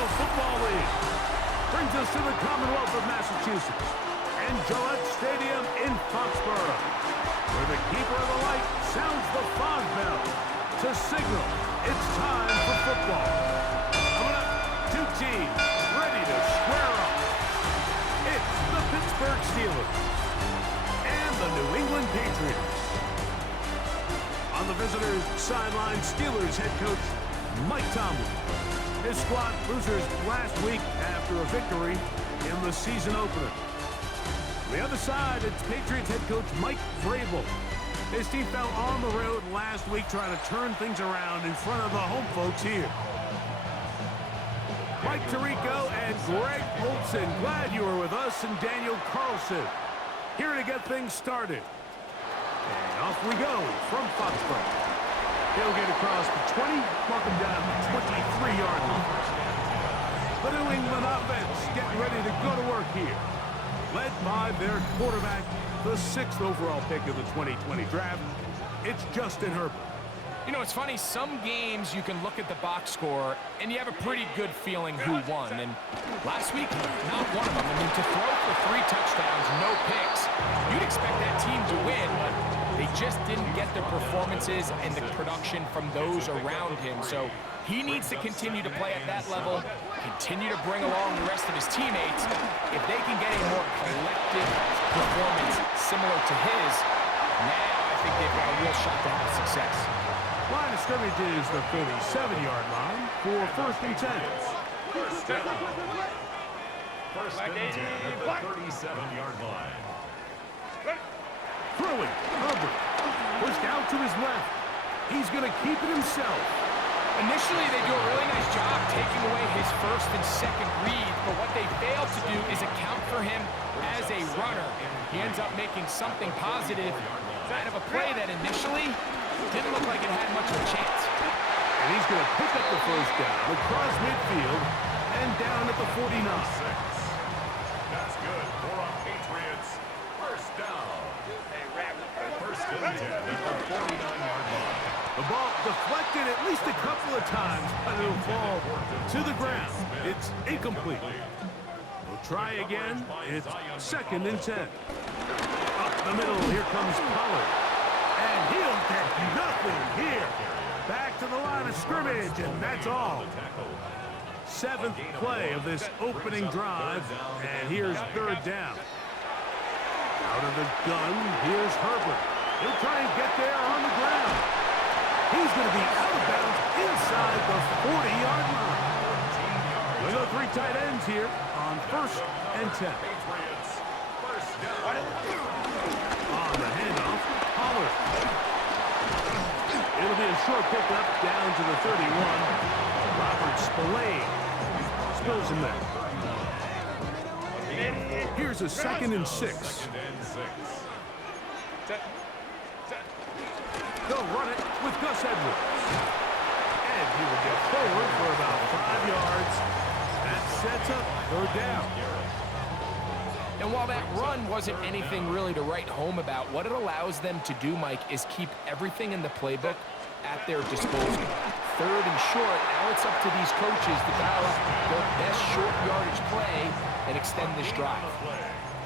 National Football League. Brings us to the Commonwealth of Massachusetts and Gillette Stadium in Foxborough, where the keeper of the light sounds the fog bell to signal it's time for football. Coming up, two teams ready to square up. It's the Pittsburgh Steelers and the New England Patriots. On the visitors' sideline, Steelers head coach Mike Tomlin. His squad losers last week after a victory in the season opener. On the other side, it's Patriots head coach Mike Vrabel. His team fell on the road last week trying to turn things around in front of the home folks here. Mike Tirico and Greg Olson, glad you were with us, and Daniel Carlson here to get things started. And off we go from Foxborough. He'll get across the 20, mark him down the 23-yard line. The New England offense getting ready to go to work here. Led by their quarterback, the 6th overall pick of the 2020 draft, it's Justin Herbert. You know, it's funny, some games you can look at the box score and you have a pretty good feeling who won. And last week, not one of them. I mean, to throw for 3 touchdowns, no picks, you'd expect that team to win, but they just didn't get the performances and the production from those around him. So he needs to continue to play at that level, continue to bring along the rest of his teammates. If they can get a more collective performance similar to his, now I think they've got a real shot to have success. Line of scrimmage is the 37-yard line for 1st and 10. First and 10 at the 37-yard line. Throwing, Herbert, pushed out to his left. He's going to keep it himself. Initially, they do a really nice job taking away his 1st and 2nd read, but what they fail to do is account for him as a runner. He ends up making something positive out of a play that initially didn't look like it had much of a chance. And he's going to pick up the 1st down across midfield and down at the 49. That's good for our Patriots. 1st down. 1st and 10 at the 49-yard line. The ball deflected at least a couple of times, but it'll fall to the ground. It's incomplete. We'll try again. It's 2nd and 10. Up the middle, here comes Pollard. And he'll get nothing here. Back to the line of scrimmage, and that's all. 7th play of this opening drive, and here's 3rd down. Out of the gun, here's Herbert. He'll try and get there on the ground. He's going to be out of bounds inside the 40-yard line. We go 3 tight ends here on 1st and 10. On the handoff, Pollard. It'll be a short pickup down to the 31. Robert Spillane spills him there. Here's a 2nd and 6. They'll run it with Gus Edwards. And he will get forward for about 5 yards. That sets up 3rd down. And while that run wasn't anything really to write home about, what it allows them to do, Mike, is keep everything in the playbook at their disposal. 3rd and short, now it's up to these coaches to dial up their best short yardage play and extend this drive.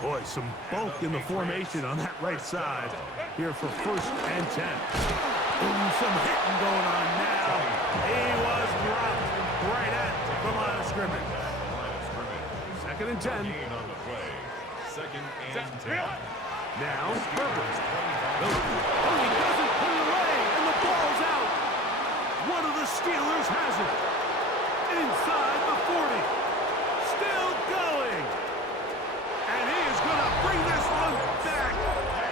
Boy, some bulk in the formation on that right side here for 1st and 10. Ooh, some hitting going on now. He was dropped right at the line of scrimmage. 2nd and 10. 2nd and 10. Now, Herbert. Oh, he doesn't put it away, and the ball's out. One of the Steelers has it. Inside the 40. Still going. And he is going to bring this one back.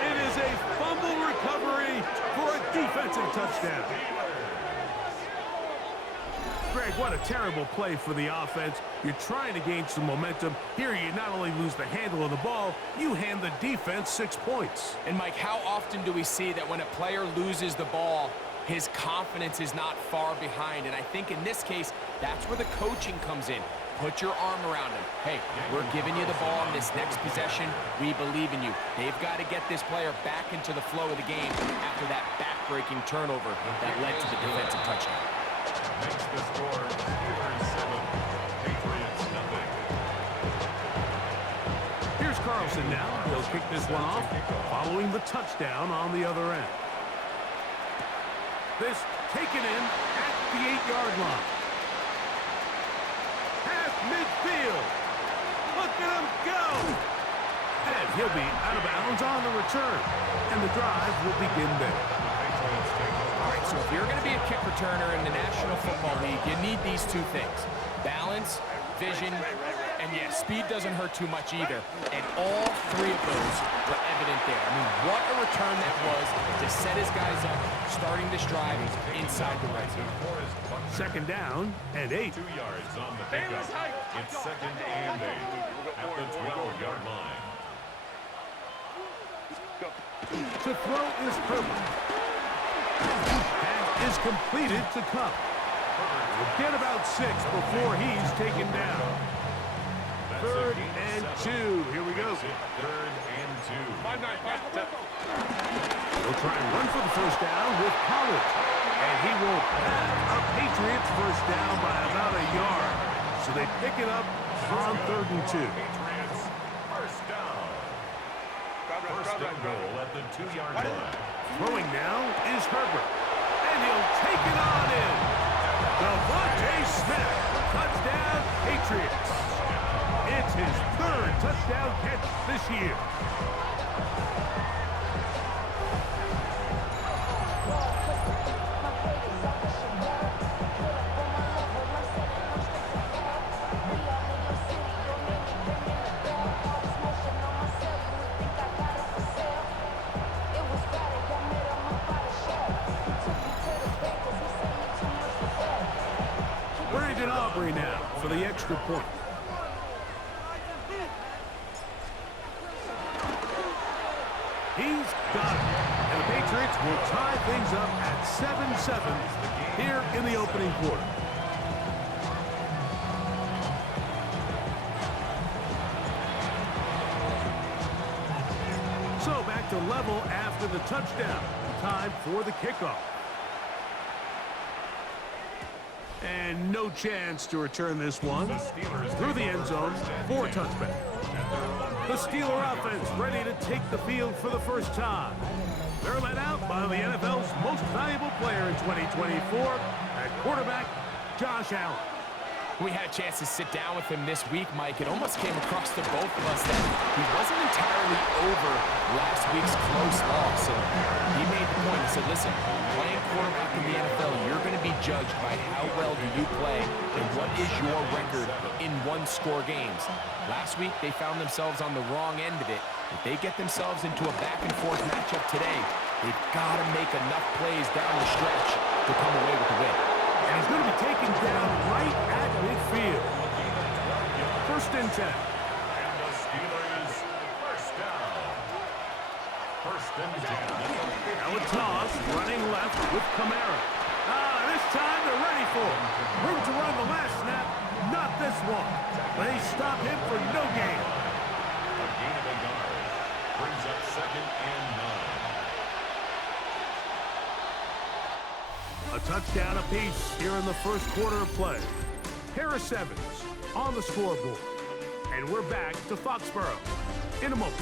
It is a fumble recovery for a defensive touchdown. Greg, what a terrible play for the offense. You're trying to gain some momentum. Here you not only lose the handle of the ball, you hand the defense 6 points. And Mike, how often do we see that when a player loses the ball, his confidence is not far behind? And I think in this case, that's where the coaching comes in. Put your arm around him. Hey, we're giving you the ball on this next possession. We believe in you. They've got to get this player back into the flow of the game after that back-breaking turnover that led to the defensive touchdown. Makes the score Steelers 7, snaps, and now he'll kick this one off following the touchdown on the other end. This taken in at the 8-yard line. Half midfield. Look at him go. And he'll be out of bounds on the return. And the drive will begin there. All right, so if you're going to be a kick returner in the National Football League, you need these two things: balance, vision, and yes, speed doesn't hurt too much either. And all three of those were evident there. I mean, what a return that was to set his guys up, starting this drive inside the red zone. Second down and 8. 2 yards on the pickup. It's second and 8 at the 12-yard line. To throw is Herbert. Pass is completed to Cup. We'll get about 6 before he's taken down. Third and 2. Here we go. Third and 2. He'll try and run for the first down with Collins. And he will have a Patriots first down by about a yard. So they pick it up on 3rd and 2. Patriots first down. First and goal at the 2-yard line. Throwing now is Herbert. And he'll take it on in. Devontae Smith. Touchdown, Patriots. It's his 3rd touchdown catch this year. Now for the extra point. He's got it. And the Patriots will tie things up at 7-7 here in the opening quarter. So back to level after the touchdown. Time for the kickoff. And no chance to return this one through the end zone for a touchback. The Steeler offense ready to take the field for the first time. They're led out by the NFL's most valuable player in 2024 at quarterback, Josh Allen. We had a chance to sit down with him this week, Mike. It almost came across to both of us that he wasn't entirely over last week's close loss. And he made the point. He said, listen, playing quarterback in the NFL, you're going to be judged by how well do you play and what is your record in one-score games. Last week, they found themselves on the wrong end of it. If they get themselves into a back-and-forth matchup today, they've got to make enough plays down the stretch to come away with the win. And he's going to be taken down right at midfield. First and 10. And the Steelers first down. First and 10. Now a toss, running left with Kamara. This time they're ready for him. Room to run the last snap, not this one. They stop him for no gain. A gain of a yard. Brings up second and 9. A touchdown apiece here in the first quarter of play. Harris Evans on the scoreboard. And we're back to Foxborough in a moment.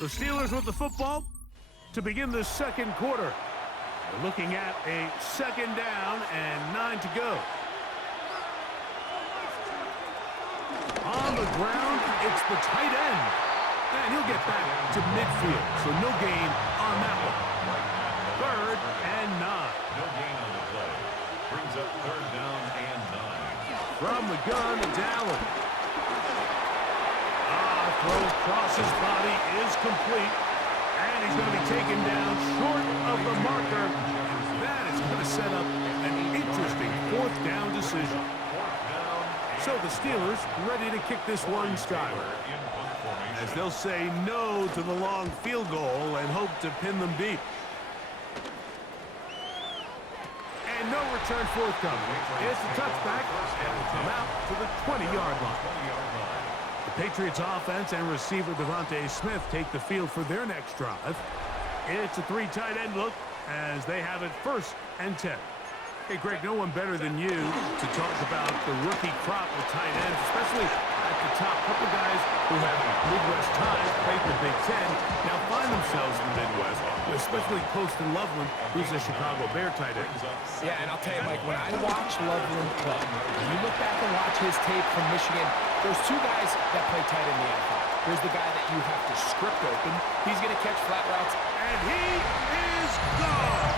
The Steelers with the football to begin the second quarter. We're looking at a second down and 9 to go. On the ground, it's the tight end. And he'll get back to midfield, so no gain on that one. Third and 9. No gain on the play. Brings up third down and 9. From the gun, it's Allen. Throw across his body is complete. And he's going to be taken down short of the marker. That is going to set up an interesting fourth down decision. So the Steelers ready to kick this one skyward, as they'll say no to the long field goal and hope to pin them deep. And No return forthcoming. It's a touchback, and will come out to the 20-yard line. The Patriots offense and receiver Devontae Smith take the field for their next drive. It's a 3 tight end look as they have it 1st and 10. Hey, Greg, no one better than you to talk about the rookie crop of tight ends, especially at the top. A couple guys who have Midwest ties, played in the Big Ten, now find themselves in the Midwest, especially Poston Loveland, who's a Chicago Bear tight end. Yeah, and I'll tell you, Mike, when I watch Loveland play, when you look back and watch his tape from Michigan, there's 2 guys that play tight in the NFL. There's the guy that you have to script open. He's going to catch flat routes. And he is gone!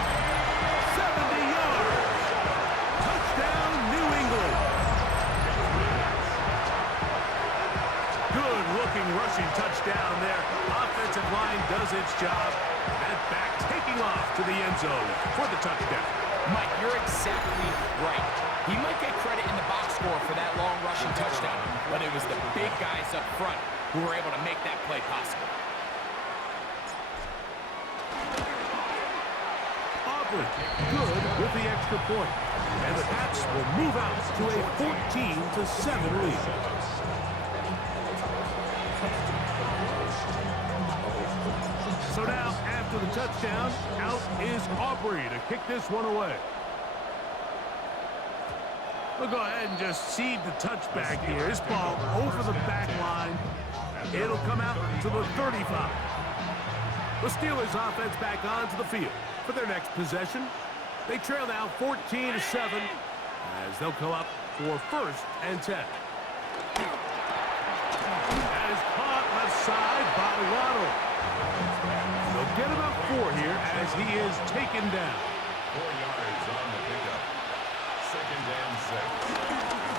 70 yards! Touchdown, New England! Good-looking rushing touchdown there. Offensive line does its job. And back taking off to the end zone for the touchdown. Mike, you're exactly right. He might get credit in the box score for that long rushing touchdown, but it was the big guys up front who were able to make that play possible. Aubrey, good with the extra point. And the Pats will move out to a 14-7 lead. So now, after the touchdown, out is Aubrey to kick this one away. We'll go ahead and just seed the touchback here. This ball over the back line. It'll come out to the 35. The Steelers offense back onto the field for their next possession. They trail now 14-7 as they'll come up for 1st and 10. That is caught left side by Waddle. They'll get about 4 here as he is taken down. 4 yards on the pickup. 2nd and 6.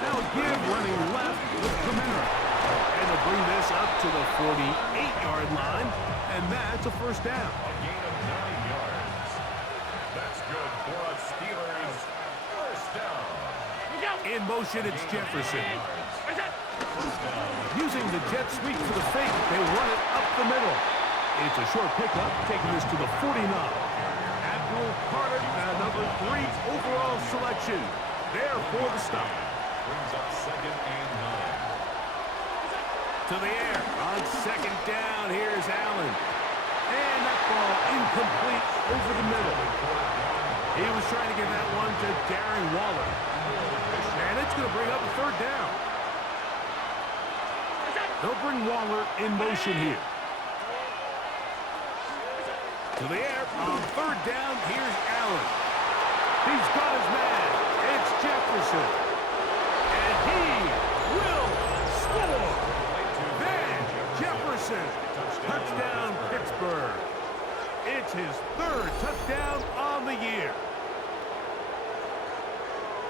Now give running left with Kamara. And they'll bring this up to the 48-yard line, and that's a 1st down. A gain of 9 yards. That's good for us Steelers. 1st down. In motion, it's Jefferson. Using the jet sweep for the fake, they run it up the middle. It's a short pickup, taking this to the 49. Abdul Carter, number 3 overall selection. There for the stop. Brings up 2nd and 9. To the air on 2nd down. Here's Allen. And that ball incomplete over the middle. He was trying to get that one to Darren Waller. And it's going to bring up a 3rd down. They'll bring Waller in motion here. To the air on 3rd down. Here's Allen. He's got his man. It's Jefferson. And he will score. Then Jefferson. Touchdown, Pittsburgh. It's his 3rd touchdown on the year.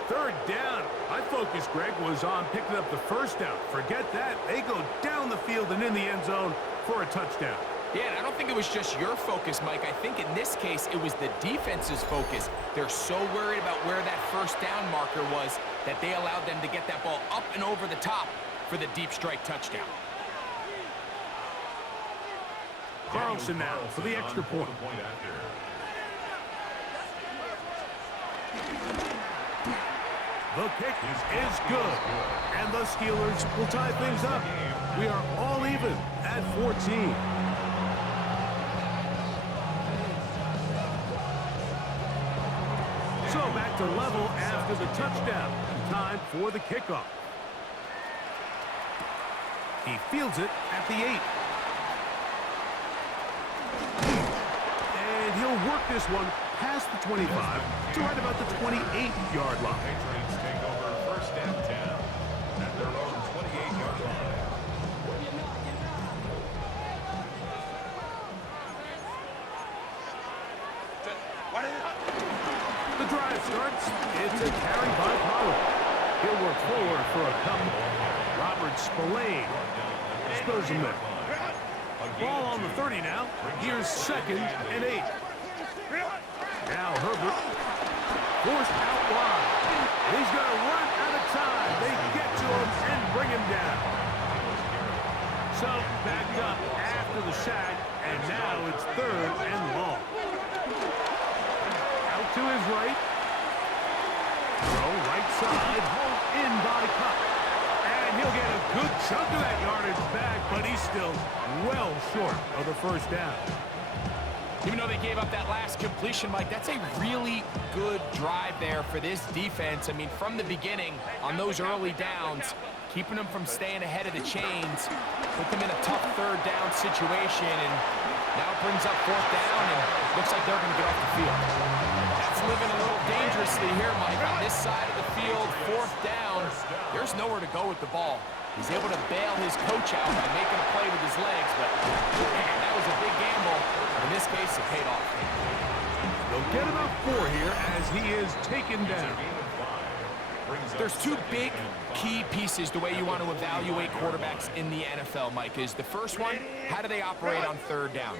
3rd down. My focus, Greg, was on picking up the 1st down. Forget that. They go down the field and in the end zone for a touchdown. Yeah, and I don't think it was just your focus, Mike. I think in this case, it was the defense's focus. They're so worried about where that 1st down marker was that they allowed them to get that ball up and over the top for the deep strike touchdown. Carlson now for the extra point. The kick is good, and the Steelers will tie things up. We are all even at 14. So back to level after the touchdown. Time for the kickoff. He fields it at the 8. And he'll work this one past the 25 to right about the 28-yard line. Patriots take over 1st and 10 at their own 28-yard line. The drive starts. It's a carry by Pollard. He'll work forward for a couple. Robert Spillane spurs him there. Ball on the 30 now. Here's 2nd and 8. Now Herbert forced out wide. He's going to run out of time. They get to him and bring him down. So backed up after the sack, and now it's 3rd and long. Out to his right. Throw right side, hold in by Cup. And he'll get a good chunk of that yardage back, but he's still well short of the first down. Even though they gave up that last completion, Mike, that's a really good drive there for this defense. I mean, from the beginning, on those early downs, keeping them from staying ahead of the chains, put them in a tough third down situation, and now it brings up fourth down, and looks like they're going to get off the field. That's living a little dangerously here, Mike. On this side of the field, fourth down, there's nowhere to go with the ball. He's able to bail his coach out by making a play with his legs, but man, that was a big gamble. In this case, it paid off. They'll get about 4 here as he is taken down. There's two big key pieces the way you want to evaluate quarterbacks in the NFL, Mike, is the first one, how do they operate on third down?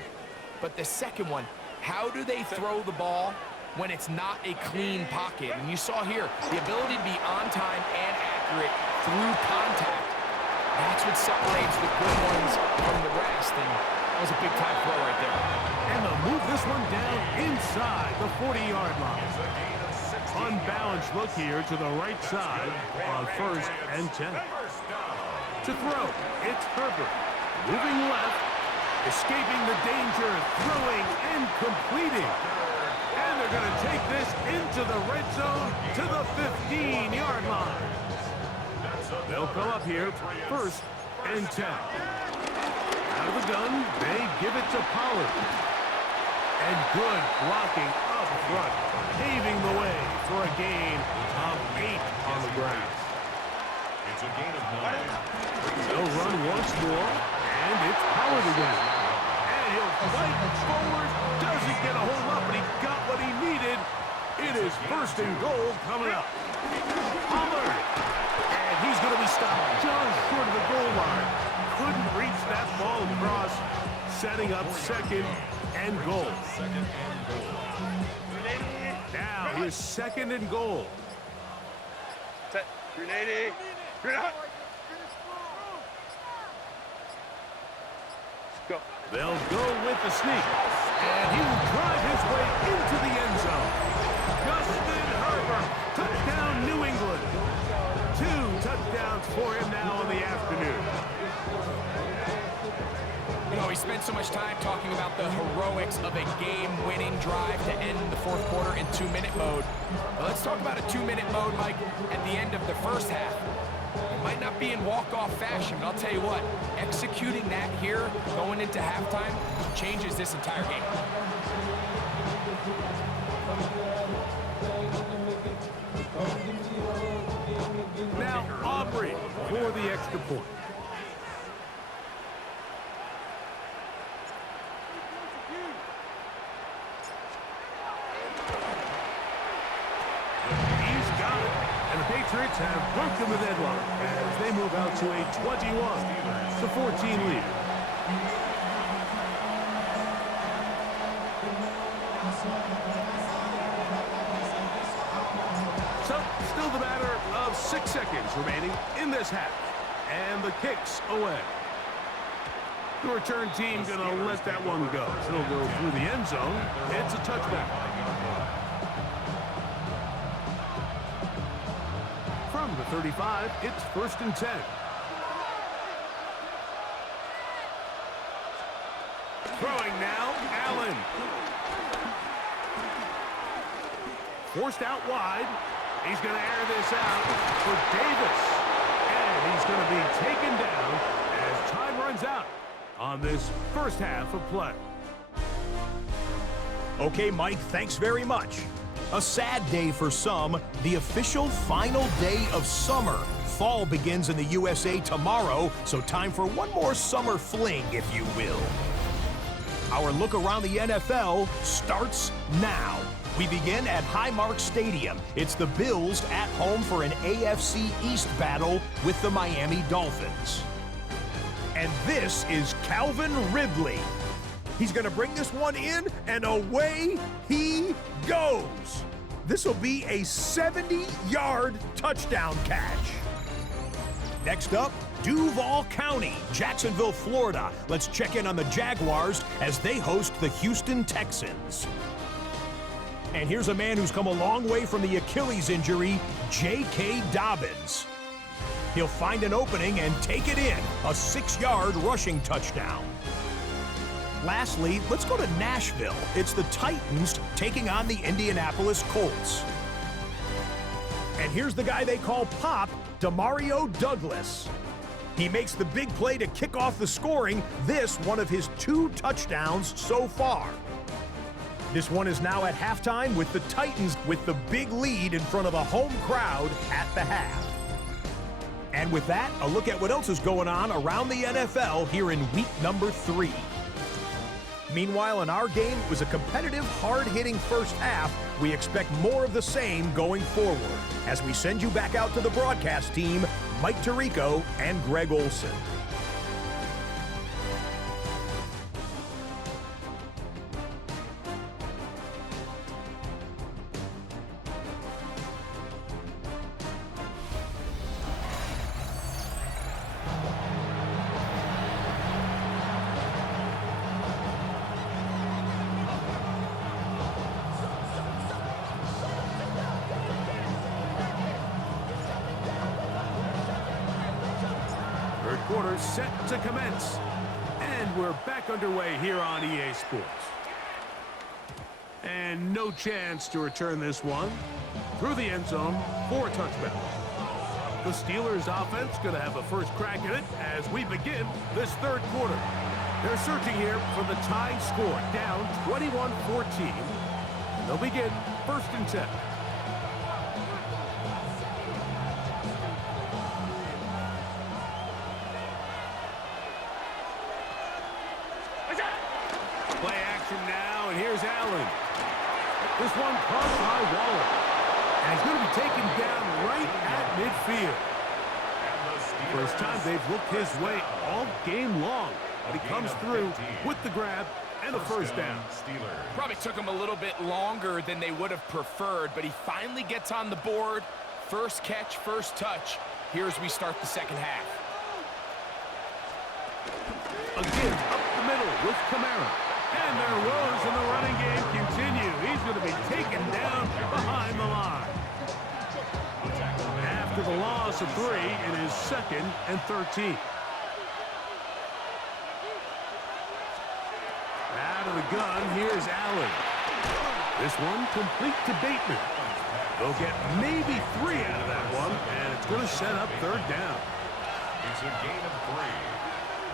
But the second one, how do they throw the ball when it's not a clean pocket? And you saw here, the ability to be on time and accurate through contact. That's what separates the good ones from the rest, and that was a big-time throw right there. And they'll move this one down inside the 40-yard line. Unbalanced look here to the right side on 1st and 10. To throw, it's Herbert. Moving left, escaping the danger, throwing and completing. And they're going to take this into the red zone to the 15-yard line. They'll come up here, 1st and 10. Out of the gun, they give it to Pollard. And good blocking up front, paving the way for a gain of 8 on the ground. It's a gain of 9. They'll run once more, and it's Pollard again. And he'll fight forward, doesn't get a hold up, but he got what he needed. It is 1st and goal coming up. Pollard, and he's going to be stopped just short of the goal line. Couldn't reach that ball across, setting up 2nd and goal. Now here's 2nd and goal. Set. 380. Go. They'll go with the sneak. And he will drive his way into the end zone. Justin Herbert, touchdown New England. 2 touchdowns for him now in the afternoon. You know, he spent so much time talking about the heroics of a game-winning drive to end the 4th quarter in 2-minute mode. Well, let's talk about a 2-minute mode, Mike, at the end of the first half. It might not be in walk-off fashion, but I'll tell you what, executing that here, going into halftime, changes this entire game. Now Aubrey for the extra point. Patriots have broken the deadlock as they move out to a 21-14 lead. So, still the matter of 6 seconds remaining in this half. And the kick's away. The return team going to let that one go. It'll go through the end zone. It's a touchback. From the 35, it's 1st and 10. Throwing now, Allen. Forced out wide. He's going to air this out for Davis. And he's going to be taken down as time runs out on this first half of play. Okay, Mike, thanks very much. A sad day for some, the official final day of summer. Fall begins in the USA tomorrow, so time for one more summer fling, if you will. Our look around the NFL starts now. We begin at Highmark Stadium. It's the Bills at home for an AFC East battle with the Miami Dolphins. And this is Calvin Ridley. He's going to bring this one in, and away he goes. This will be a 70-yard touchdown catch. Next up, Duval County, Jacksonville, Florida. Let's check in on the Jaguars as they host the Houston Texans. And here's a man who's come a long way from the Achilles injury, J.K. Dobbins. He'll find an opening and take it in, a 6-yard rushing touchdown. Lastly, let's go to Nashville. It's the Titans taking on the Indianapolis Colts. And here's the guy they call Pop, Demario Douglas. He makes the big play to kick off the scoring, this one of his 2 touchdowns so far. This one is now at halftime with the Titans with the big lead in front of a home crowd at the half. And with that, a look at what else is going on around the NFL here in week number 3. Meanwhile, in our game, it was a competitive, hard-hitting first half. We expect more of the same going forward. As we send you back out to the broadcast team, Mike Tirico and Greg Olson. Third quarter set to commence. And we're back underway here on EA Sports. And no chance to return this one. Through the end zone for a touchdown. The Steelers offense going to have a first crack at it as we begin this third quarter. They're searching here for the tying score, down 21-14. And they'll begin 1st and 10. Play action now, and here's Allen. This one caught by Waller. And he's going to be taken down right at midfield. First time they've looked his way all game long. But he comes through with the grab and a first down. Probably took him a little bit longer than they would have preferred, but he finally gets on the board. First catch, first touch. Here as we start the second half. Again, up the middle with Kamara. And their woes in the running game continue. He's going to be taken down behind the line. After the loss of 3, it is 2nd and 13. Out of the gun, here's Allen. This one complete to Bateman. They'll get maybe 3 out of that one, and it's going to set up 3rd down. It's a gain of 3.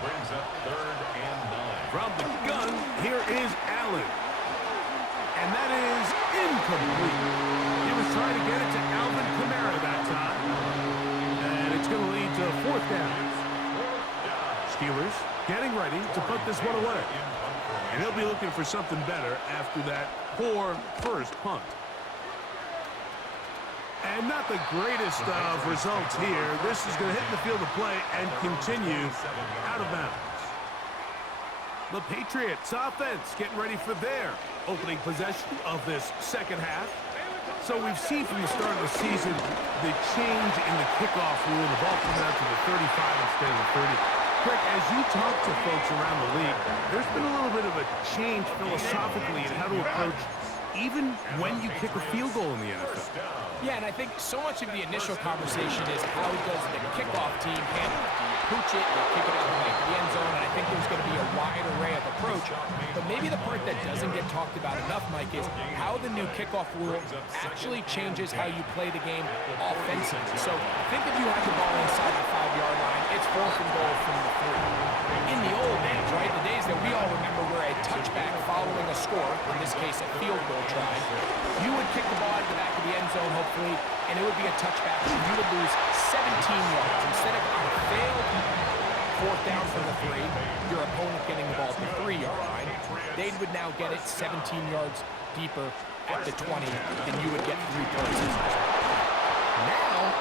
Brings up 3rd and 9. From the gun, here is Allen. And that is incomplete. He was trying to get it to Alvin Kamara that time. And it's going to lead to 4th down. Steelers getting ready to put this one away. And he'll be looking for something better after that poor first punt. And not the greatest of results here. This is going to hit the field of play and continue out of bounds. The Patriots offense getting ready for their opening possession of this second half. So we've seen from the start of the season the change in the kickoff rule, the ball coming out to the 35 instead of the 30. Greg, as you talk to folks around the league, there's been a little bit of a change philosophically in how to approach even when you kick a field goal in the NFL. Yeah, and I think so much of the initial conversation is how does the kickoff team handle it? Do you pooch it, you kick it out of the end zone, and I think there's going to be a wide array of approach. But maybe the part that doesn't get talked about enough, Mike, is how the new kickoff rule actually changes how you play the game offensively. So think if you have the ball inside the 5-yard line, it's 4th and goal from the 3. In the old days, right, the days that we all remember where a touchback following a score, in this case a field goal try, you would kick the ball to the back of the end zone, hopefully, and it would be a touchback, and you would lose 17 yards. Instead of a failed 4th down from the 3, your opponent getting the ball at the 3-yard line, they would now get it 17 yards deeper at the 20, and you would get 3 points. Now,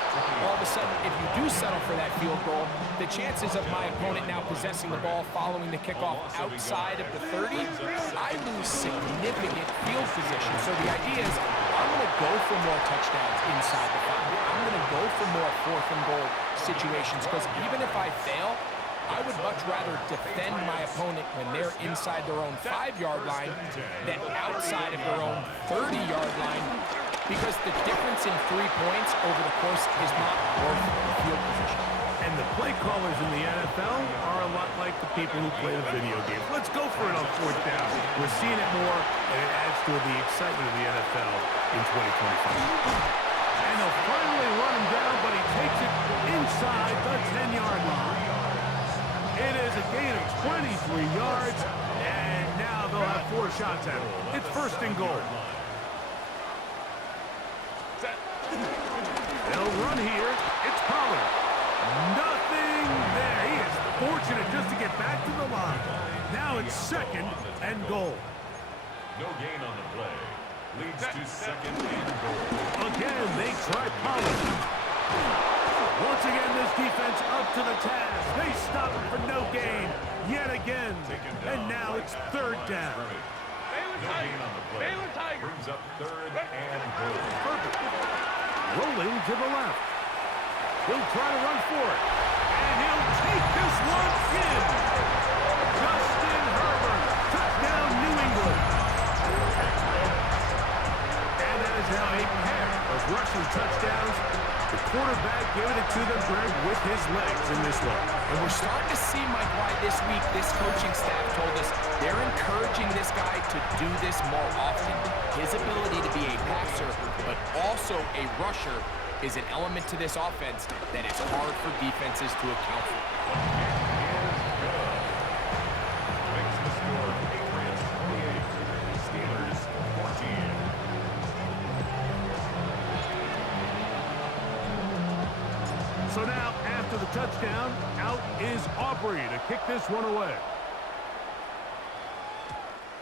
all of a sudden, if you do settle for that field goal, the chances of my opponent now possessing the ball following the kickoff outside of the 30, I lose significant field position. So the idea is I'm going to go for more touchdowns inside the 5. I'm going to go for more 4th and goal situations because even if I fail, I would much rather defend my opponent when they're inside their own 5-yard line than outside of their own 30-yard line, because the difference in 3 points over the course is not worth the field position. And the play callers in the NFL are a lot like the people who play the video games. Let's go for it on 4th down. We're seeing it more, and it adds to the excitement of the NFL in 2025. And they'll finally run him down, but he takes it inside the 10-yard line. It is a gain of 23 yards, and now they'll have 4 shots at it. It's 1st and goal. They'll run here. It's Pollard. Nothing there. He is fortunate just to get back to the line. Now it's 2nd and goal. No gain on the play. Leads to 2nd and goal. Again, they try Pollard. Once again, this defense up to the task. They stop it for no gain yet again. And now it's 3rd down. No gain on the play. Brings up 3rd and goal. Perfect. Rolling to the left. He'll try to run for it. And he'll take this one in. Justin Herbert. Touchdown, New England. And that is now a pair of rushing touchdowns. The quarterback giving it to them, Greg, with his legs in this one. And we're starting to see, Mike, why this week this coaching staff told us they're encouraging this guy to do this more often. His ability to be a passer, but also a rusher, is an element to this offense that is hard for defenses to account for. Makes the score Patriots 28, Steelers 14. So now, after the touchdown, out is Aubrey to kick this one away.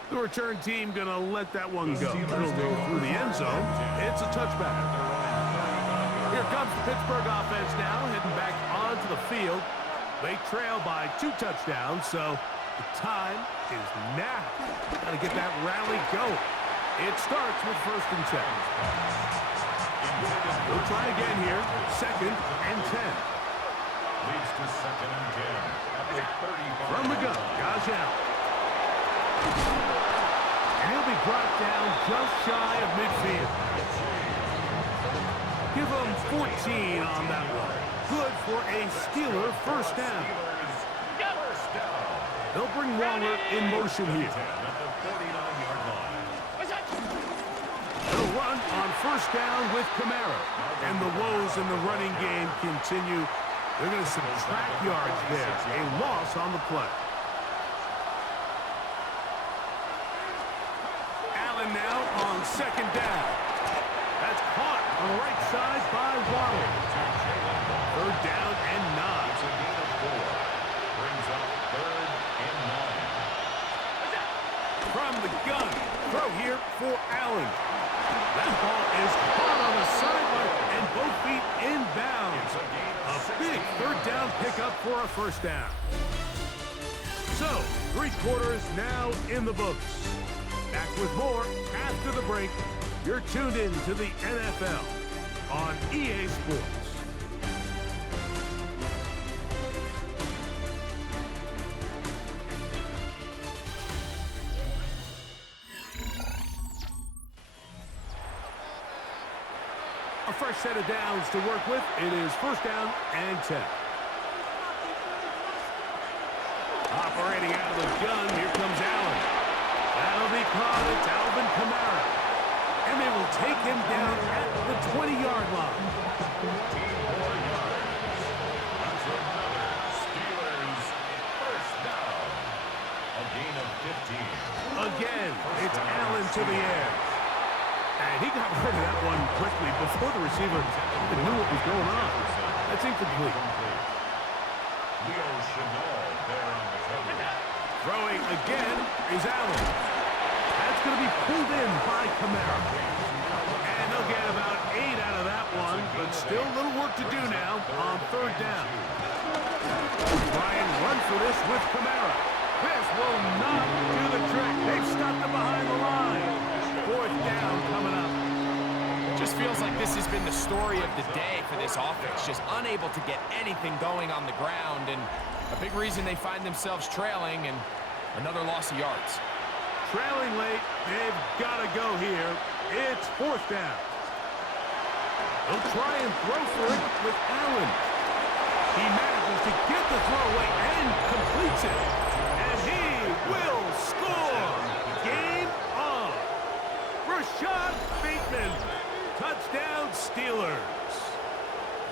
The return team going to let that one go. It'll go through the end zone. It's a touchback. Here comes the Pittsburgh offense now, heading back onto the field. They trail by 2 touchdowns, so the time is now. Got to get that rally going. It starts with 1st and 10. We'll try again here. 2nd and 10. Leads to 2nd and 10. At the 35. From the gun, Josh Allen. And he'll be brought down just shy of midfield. Give him 14 on that one. Good for a Steeler 1st down. They'll bring Waller in motion here. At the 49-yard line. They'll run on 1st down with Kamara. And the woes in the running game continue. They're going to subtract yards there. A loss on the play. Allen now on 2nd down. That's caught on the right side by Waddle. 3rd down and 9. It's a gain of 4. Brings up 3rd and 9. From the gun. Throw here for Allen. That ball is caught on the sideline and both feet inbounds. A big 3rd down pickup for a 1st down. So, 3 quarters now in the books. Back with more after the break. You're tuned in to the NFL on EA Sports. A fresh set of downs to work with. It is 1st down and 10. Operating out of the gun, here comes Allen. That'll be caught. It's Alvin Kamara. And they will take him down at the 20-yard line. 14 more yards. That's another Steelers 1st down. A gain of 15. Again, it's Allen to the air. And he got rid of that one quickly before the receiver even knew what was going on. That's incomplete. Leo Chenal there on the cover. Throwing again is Allen. That's going to be pulled in by Kamara. And they'll get about 8 out of that one, but still a little work to do now on 3rd down. Try and run for this with Kamara. This will not do the trick. They've stopped him behind the line. 4th down coming up. Just feels like this has been the story of the day for this offense. Just unable to get anything going on the ground. And A big reason they find themselves trailing and another loss of yards. Trailing late, they've got to go here. It's fourth down. He'll try and throw for it with Allen. He manages to get the throw away and completes it. And he will score. Game on. Rashad Bateman. Touchdown Steelers.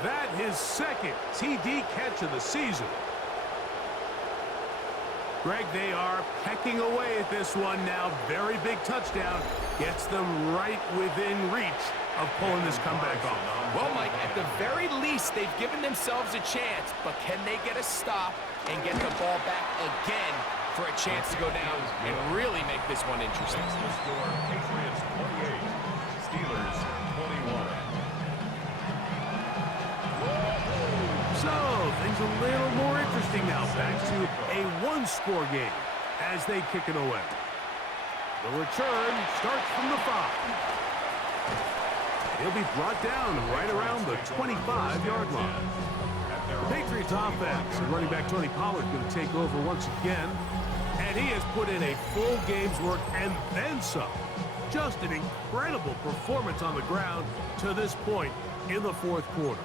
That his second TD catch of the season. Greg, they are pecking away at this one now. Very big touchdown. Gets them right within reach of pulling this comeback off. Well, Mike, at the very least, they've given themselves a chance, but can they get a stop and get the ball back again for a chance to go down and really make this one interesting? The score, Patriots 28, Steelers 21. So, things a little more interesting now. Back to a one-score game as they kick it away. The return starts from the 5. He'll be brought down right around the 25-yard line. The Patriots offense and running back Tony Pollard going to take over once again. And he has put in a full game's work and then some. Just an incredible performance on the ground to this point in the fourth quarter.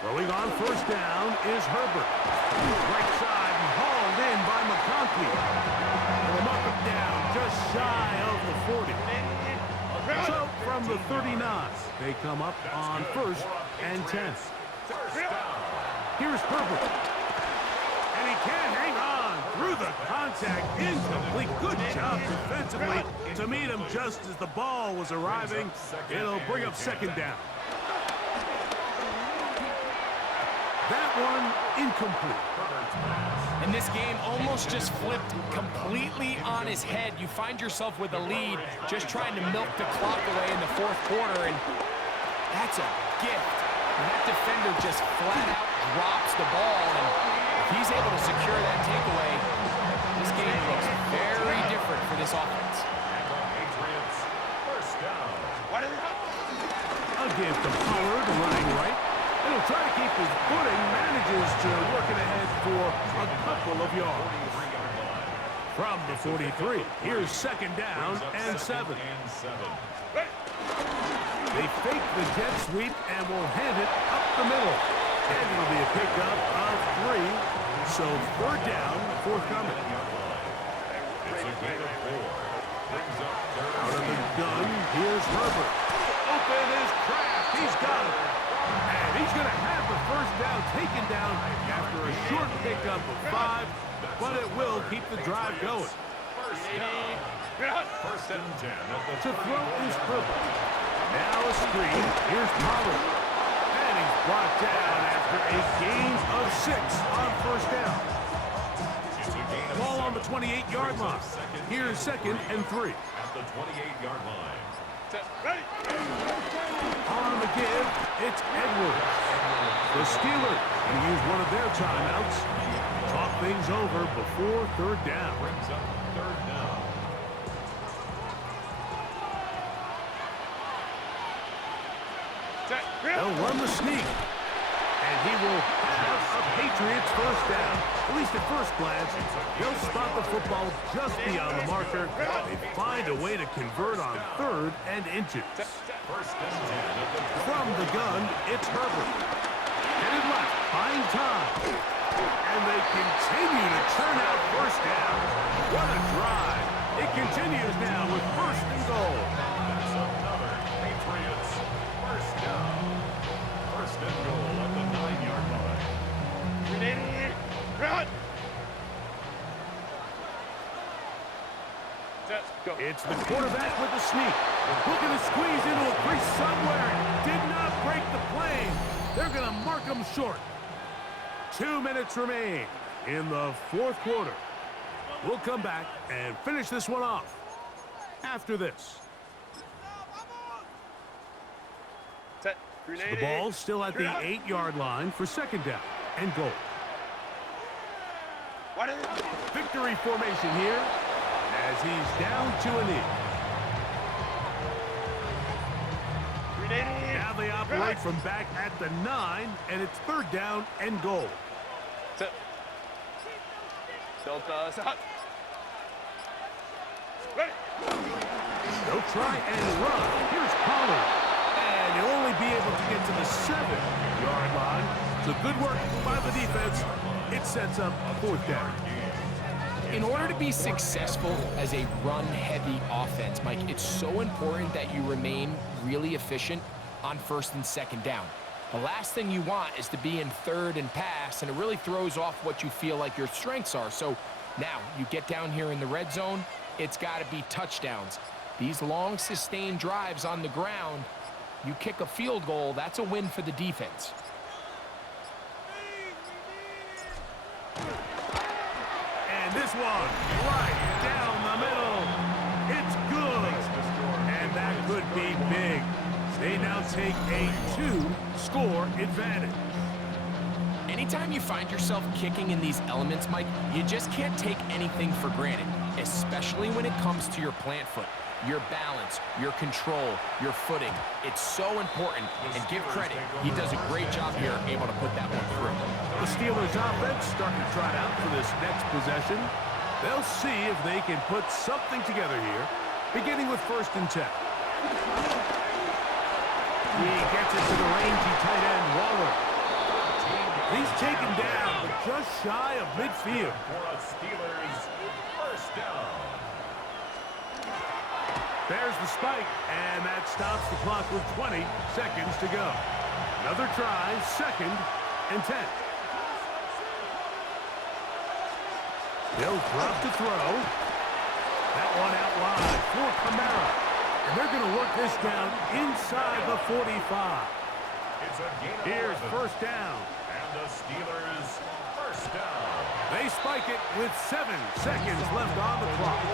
Throwing on first down is Herbert. Right side and hauled in by McConkey. Pull him up and down, just shy of the 40. So from the 39, they come up on first and 10. Here's Herbert. And he can't hang on through the contact. Incomplete. Good job defensively to meet him just as the ball was arriving. It'll bring up second down. That one incomplete. And this game almost just flipped completely on his head. You find yourself with a lead, just trying to milk the clock away in the fourth quarter, and that's a gift. And that defender just flat out drops the ball, and if he's able to secure that takeaway, this game looks very different for this offense. Patriots, first down. A give to Pollard running right. And he'll try to keep his footing, manages to work it ahead for a couple of yards. From the 43, here's second down and 7. They fake the jet sweep and will hand it up the middle. And it'll be a pickup of 3. So third down, forthcoming. It's a gain of 4. Brings up third. Out of the gun, here's Herbert. Open is Kraft. He's got it. And he's going to have the first down taken down after a short pickup of 5, but it will keep the drive going. First down. First and 10 at the To throw is Herbert. Now a screen. Here's Pollard. And he's brought down after a gain of 6 on first down. It's a gain of Ball on the 28-yard line. Here's second and 3. at the 28-yard line. On the give, it's Edwards. The Steelers going to use one of their timeouts. Talk things over before third down. Brings up third down. They'll run the sneak. And he will have a Patriots first down. At least at first glance, they'll spot the football just beyond the marker. They find a way to convert on third and inches. First and 10 at the From the gun, it's Herbert. Headed left, buying time. And they continue to churn out first down. What a drive. It continues now with first and goal. That's another Patriots first down. First and goal at the 9-yard line. It's the quarterback with the sneak. Looking to squeeze into a crease somewhere. Did not break the plane. They're going to mark him short. 2 minutes remain in the fourth quarter. We'll come back and finish this one off after this. The ball's still at the 8-yard line for second down and goal. Victory formation here as he's down to a knee. Now they operate from back at the 9, and it's 3rd down and goal. Set. Delta, set. Ready. They'll try and run. Here's Pollard. And he'll only be able to get to the 7-yard line. So good work by the defense. It sets up a 4th down. In order to be successful as a run-heavy offense, Mike, it's so important that you remain really efficient on 1st and 2nd down. The last thing you want is to be in 3rd and pass, and it really throws off what you feel like your strengths are. So now you get down here in the red zone, it's got to be touchdowns. These long, sustained drives on the ground, you kick a field goal, that's a win for the defense. And this one, right down the middle. It's good. And that could be big. They now take a 2-score advantage. Anytime you find yourself kicking in these elements, Mike, you just can't take anything for granted, especially when it comes to your plant foot, your balance, your control, your footing. It's so important, and give credit. He does a great job here able to put that one through. The Steelers offense starting to trot out for this next possession. They'll see if they can put something together here, beginning with 1st and 10. He gets it to the rangy tight end, Waller. He's taken down, but just shy of midfield. For a Steelers 1st down. There's the spike, and that stops the clock with 20 seconds to go. Another try, 2nd and 10. They'll drop to throw. That one out wide for Kamara. And they're going to work this down inside the 45. It's a gain of Here's 11. 1st down. And the Steelers 1st down. They spike it with 7 seconds left on the clock.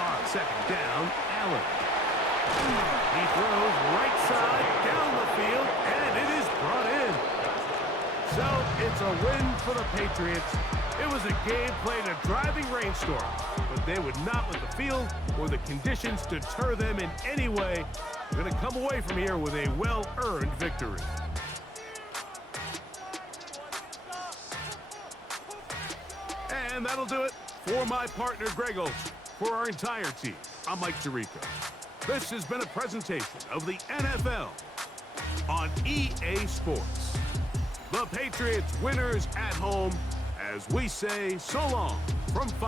On 2nd down, Allen. He throws right side down the field, and it is brought in. So it's a win for the Patriots. It was a game played in a driving rainstorm, but they would not let the field or the conditions deter them in any way. They're going to come away from here with a well-earned victory. And that'll do it for my partner, Greg Olson. For our entire team, I'm Mike Tirico. This has been a presentation of the NFL on EA Sports. The Patriots winners at home, as we say so long from